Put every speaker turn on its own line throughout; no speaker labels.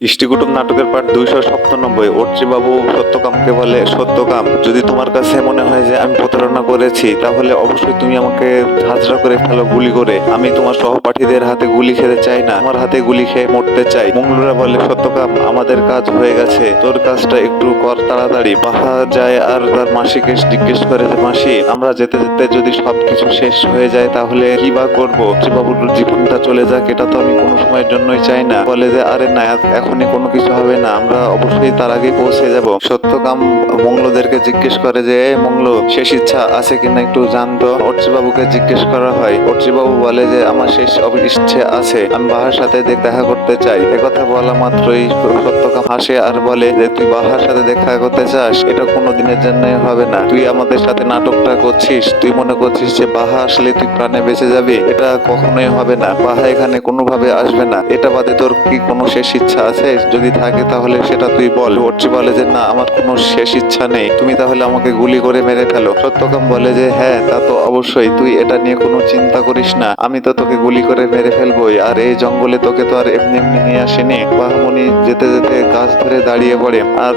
ইষ্টিকুটুম নাটকের পাঠ দুইশো সপ্তানব্বই। বাবু সত্যকামকে বলে, সত্যকাম, যদি তোমার কাছে মনে হয় যে আমি প্রতারণা করেছি, তাহলে অবশ্যই তুমি আমাকে ঝাঁঝরা করে ফেলো গুলি করে। আমি তোমার সহপাঠীদের হাতে গুলি খেতে চাই না, আমার হাতে গুলি খেয়ে মরতে চাই। মঙ্গলরা বলে, সত্যকাম, আমাদের কাজ হয়ে গেছে। তোর কাজটা একটু কর তাড়াতাড়ি। বাহা যায় আর তার মাসিকে জিজ্ঞেস করে যে, মাসি, আমরা যেতে যেতে যদি সবকিছু শেষ হয়ে যায়, তাহলে কি বা করব? বাবুর জীবনটা চলে যাক, এটা তো আমি কোনো সময়ের জন্যই চাই না। বলে যে, আরে না এখনই কোনো কিছু হবে না। আমরা অবশ্যই তার আগে পৌঁছে যাব। সত্যকাম মঙ্গলদেরকে জিজ্ঞেস করে যে মঙ্গল, শেষ ইচ্ছা আছে কিনা একটু জানতো? বাবুকে জিজ্ঞেস করা হয়। বাবু বলে যে, আমার শেষ ইচ্ছে আছে। আমি বাহার সাথে দেখা করতে চাই। একথা বলা মাত্রই সত্যকাম হাসে আর বলে যে, তুই বাহার সাথে দেখা করতে চাস? এটা কোনো দিনের জন্য হবে না। তুই আমাদের সাথে নাটকটা করছিস। তুই মনে করছিস যে, বাহা আসলে তুই প্রাণে বেঁচে যাবি? এটা কখনোই হবে না। বাহা এখানে কোনোভাবে আসবে না। এটা বাদে তোর কি কোনো শেষ ইচ্ছা আছে? যদি থাকে তাহলে সেটা তুই বল। অর্চি বলে যে, না, আমার কোনো শেষ ইচ্ছা নেই। তুমি তাহলে আমাকে গুলি করে মেরে ফেলো। সত্যকাম বলে যে হ্যাঁ তা তো অবশ্যই। তুই এটা নিয়ে কোনো চিন্তা করিস না। আমি তো তোকে গুলি করে মেরে ফেলবোই। আর এই জঙ্গলে তোকে তো আর এমনি এমনি নিয়ে আসেনি। বাহমনি যেতে যেতে গাছ ধরে দাঁড়িয়ে পড়ে। আর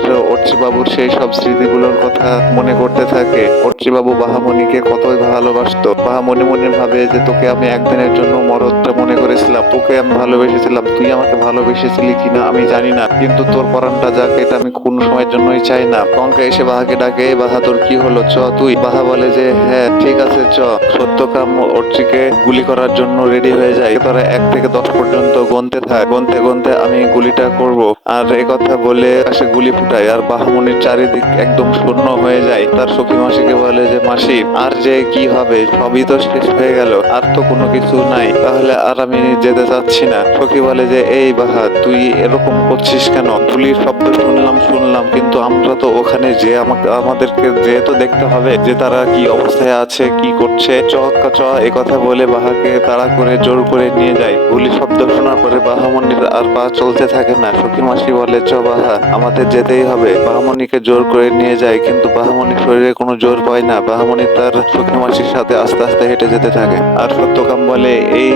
বাবুর সেই সব স্মৃতিগুলোর কথা মনে করতে থাকে। বাবু বাহামণিকে কতই ভালোবাসতো। বাহা মনে মনে ভাবে যে, তোকে আমি একদিনের জন্য মরদটা মনে করেছিলাম। তোকে আমি ভালোবেসেছিলাম। তুই আমাকে ভালোবেসেছিলি কিনা আমি জানি না কিন্তু তোর পরানটা যাকে এটা আমি কোন সময়ের জন্যই চাই না। কঙ্কা এসে বাহাকে ডাকে, বাহা, তোর কি হলো? চ, তুই। বাহা বলে যে হ্যাঁ ঠিক আছে, চ। সত্যকাম অর্চিকে গুলি করার জন্য রেডি হয়ে যায়। তারা এক থেকে দশ পর্যন্ত গনতে থাক। গনতে গনতে আমি গুলিটা করব। আর এ কথা বলে আসে গুলি ফুটায়। আর বাহামনির চারিদিক একদম শূন্য হয়ে যায়। তার সখী মাসিকে বলে যে, মাসি, আর যে কি হবে? সবই তো শেষ হয়ে গেল। আর তো কোনো কিছু নাই। তাহলে আর আমি যেতে চাচ্ছি না। সখী বলে যে, এই বাহা, তুই এরকম করছিস কেন? গুলির শব্দ শুনলাম শুনলাম। কিন্তু আমরা তো ওখানে যে আমাকে, আমাদেরকে যে তো দেখতে হবে, যে তারা কি অবস্থায় আছে, কি করছে চক্কা চ, এ কথা বলে বাহাকে তাড়া করে জোর করে নিয়ে যায়। গুলি শব্দ শোনার পরে বাহামণির আর পা চলতে থাকে না। সখী মাসি বলে, চ, বাহা, আমাদের যেতেই হবে। বাহামণিকে জোর করে নিয়ে যায়, কিন্তু বাহামণির শরীরে কোনো জোর পায় না। বাহামণি তার সখী মাসির সাথে আস্তে আস্তে হেঁটে যেতে থাকে। আর সত্যকাম বলে, এই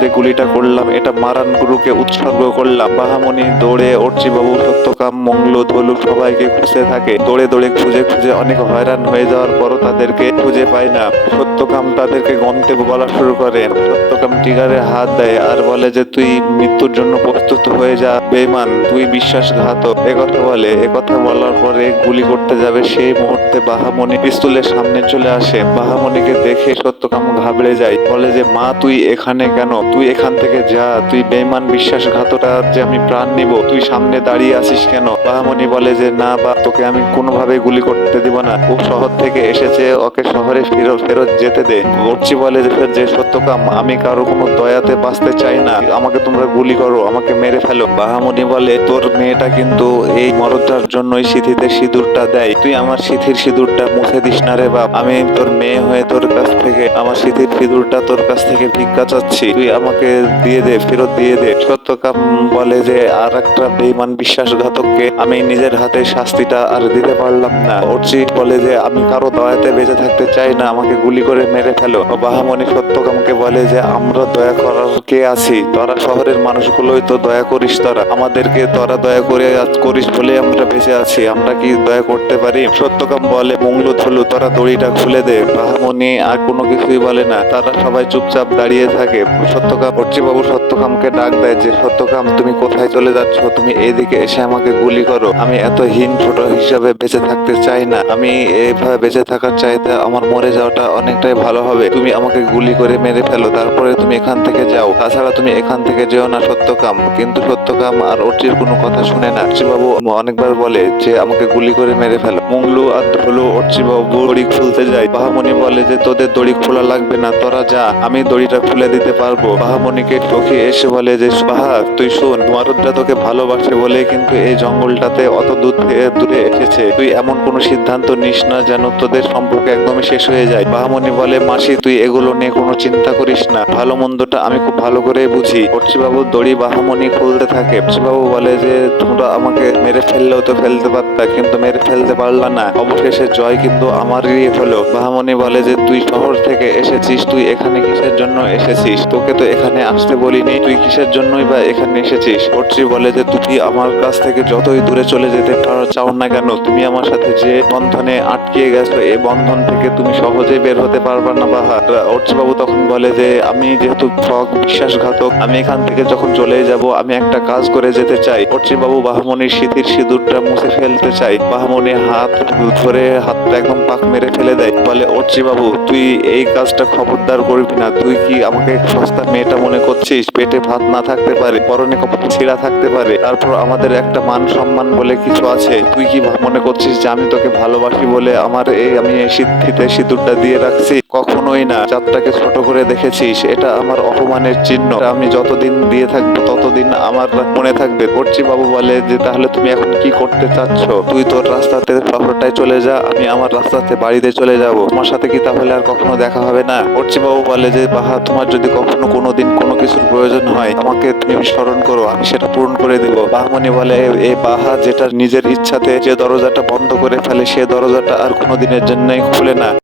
যে গুলিটা করলাম, এটা মারান গুরুকে উৎসর্গ করলাম। বাহামণি দৌড়ে অর্চি বাবু সত্যকাম, মঙ্গল, ধলু সবাইকে খুঁজতে থাকে। দৌড়ে দৌড়ে খুঁজে খুঁজে অনেক হয়রান হয়ে যাওয়ার পরও তাদেরকে খুঁজে পায় না। সত্যকাম তাদেরকে গন্তে বলা শুরু করে। সত্যকাম টিগারে হাত দেয় আর বলে যে, তুই মৃত্যুর জন্য প্রস্তুত হয়ে যা। বেমান তুই বিশ্বাসঘাতক। একথা বলে একথা বলার পরে গুলি করতে যাবে সেই মুহূর্তে বাহামণি পিস্তলের সামনে চলে আসে। বাহামণিকে দেখে সত্যকাম ঘাবড়ে যায়। বলে যে, মা, তুই এখানে কেন? তুই এখান থেকে যা। তুই বেমান বিশ্বাসঘাতটা যে আমি প্রাণ নিব, তুই সামনে দাঁড়িয়ে আছিস কেন? বাহামণি বলে যে, না, বা, তোকে আমি কোনোভাবে গুলি করতে দিব না। ও শহর থেকে এসেছে, ওকে শহরে ফেরত ফেরত যেতে দে। গর্চি বলে যে যে সত্যকাম, আমি কারও কোনো দয়াতে বাঁচতে চাই না। আমাকে তোমরা গুলি করো, আমাকে মেরে ফেলো বাহামণি বলে, তোর মেয়েটা কিন্তু এই মরদটার জন্যই সিথিতে সিঁদুরটা দেয়। তুই আমার সিথির সিঁদুরটা মুছে দিস না রে বাপ। আমি তোর মেয়ে হয়ে তোর কাছ থেকে, আমার সিথির সিঁদুরটা তোর কাছ থেকে ভিক্ষা চাচ্ছি। তুই আমাকে দিয়ে দে, ফেরত দিয়ে দে। সত্যকাম বলে যে, আর একটা বেইমান বিশ্বাসঘাতককে আমি নিজের হাতে শাস্তিটা আর দিতে পারলাম না। অর্চি বলে যে, আমি কারও দয়াতে বেঁচে থাকতে চাই না, আমাকে গুলি করে মেরে ফেলো। বাহামণি সত্যকামকে বলে যে, আমরা দয়া করার কে আছি? তোরা শহরের মানুষগুলোই তো দয়া করিস তোরা। আমাদেরকে তোরা দয়া করে করিস বলে আমরা বেঁচে আছি। আমরা কি দয়া করতে পারি? সত্যকাম বলে মঙ্গল থলু, তোরা দড়িটা খুলে দে। বাহামণি আর কোনো কিছুই বলে না। তারা সবাই চুপচাপ দাঁড়িয়ে থাকে। সত্যকাম বাবু সত্যকামকে ডাক দেয় যে, সত্যকাম, তুমি কোথায় চলে যাচ্ছ? তুমি এইদিকে এসে আমাকে গুলি করো। আমি এত হীন ছোট হিসাবে বেঁচে থাকতে চাই না। আমি এইভাবে বেঁচে থাকার চাইতে আমার মরে যাওয়াটা অনেকটাই ভালো হবে। তুমি আমাকে গুলি করে মেরে ফেলো। তারপরে তুমি এখান থেকে যাও। তাছাড়া তুমি এখান থেকে যেও না সত্যকাম। কিন্তু সত্যকাম আর অর্চির কোনো কথা শুনে না বাবু অনেকবার বলে যে আমাকে গুলি করে মেরে ফেলো। মঙ্গলু আর ধলু বাবু দড়ি খুলতে যায়। বাহামণি বলে যে তোদের দড়ি খোলা লাগবে না, তোরা যা আমি দড়িটা খুলে দিতে পারব। বাহামণিকে টকি এসে বলে যে, বাহা, তুই শোন মারুদটা তোকে ভালোবাসে বলে কিন্তু এই জঙ্গলটাতে অত দূর থেকে দূরে এসেছে। তুই এমন কোনো সিদ্ধান্ত নিস না যেন তোদের সম্পর্ক একদমই শেষ হয়ে যায়। বাহামণি বলে, মাসি, তুই এগুলো নিয়ে কোনো চিন্তা করিস না। ভালো মন্দটা আমি খুব ভালো করে বুঝি। বাবু দড়ি বাহামণি খুলতে থাকে। বাবু বলে যে, তোমরা আমাকে মেরে ফেললেও তো ফেলতে পারতা, কিন্তু মেরে ফেলতে পারলা না। অবশেষে জয় কিন্তু আমারই হলো। বাহামণি বলে যে, তুই শহর থেকে এসেছিস, তুই এখানে কিসের জন্য এসেছিস? তোকে তো এখানে আসতে বলিনি। তুই কিসের জন্যই বা এখানে এসেছিস? বলে যে তুমি আমার কাছ থেকে যতই দূরে চলে যেতে চাও না কেন, তুমি আমার সাথে যে বন্ধনে আটকে গেছো এই বন্ধন থেকে তুমি সহজেই বের হতে পারবে না বা বাবু তখন বলে যে, আমি যেহেতু ঠক বিশ্বাসঘাতক, আমি এখান থেকে যখন চলে যাব, আমি একটা কাজ করে যেতে চাই। বাবু বাহামনির শীতের সিঁদুরটা মুছে ফেলতে চাই। বাহামনি হাত ধরে হাতটা একদম পাক মেরে ফেলে দেয়। বলে বাবু তুই এই কাজটা খবরদার করবি না। তুই কি আমাকে সস্তা মেয়েটা মনে করছিস? পেটে ভাত না থাকতে পারে, পরনে কাপড় ছেঁড়া থাকতে পারে, তারপর আমাদের একটা মান সম্মান বলে কিছু আছে। তুই কি মনে করছিস যে আমি তোকে ভালোবাসি বলে আমার এই আমি এই সিদ্ধিতে সিঁদুরটা দিয়ে রাখছি? কখনোই না। চাঁদটাকে ছোট করে দেখেছিস, এটা আমার অপমানের চিহ্ন। আমি যতদিন দিয়ে থাকব, ততদিন আমার মনে থাকবে। করছি বাবু বলে যে, তাহলে তুমি এখন কি করতে চাচ্ছ? তুই তোর রাস্তাতে শহরটায় চলে যা, আমি আমার রাস্তাতে বাড়িতে চলে যাব। তোমার সাথে কি তাহলে আর কখনো দেখা হবে না? কর্চি বাবু বলে যে, বাহা, তোমার যদি কখনো কোনো দিন কোনো কিছুর প্রয়োজন হয়, আমাকে তুমি স্মরণ করো, আমি সেটা পূরণ করে দিব। বাহমনি বলে, এ বাহা, যেটা নিজের ইচ্ছাতে যে দরজাটা বন্ধ করে ফেলে, সে দরজাটা আর কোনো দিনের জন্যই খুলে না।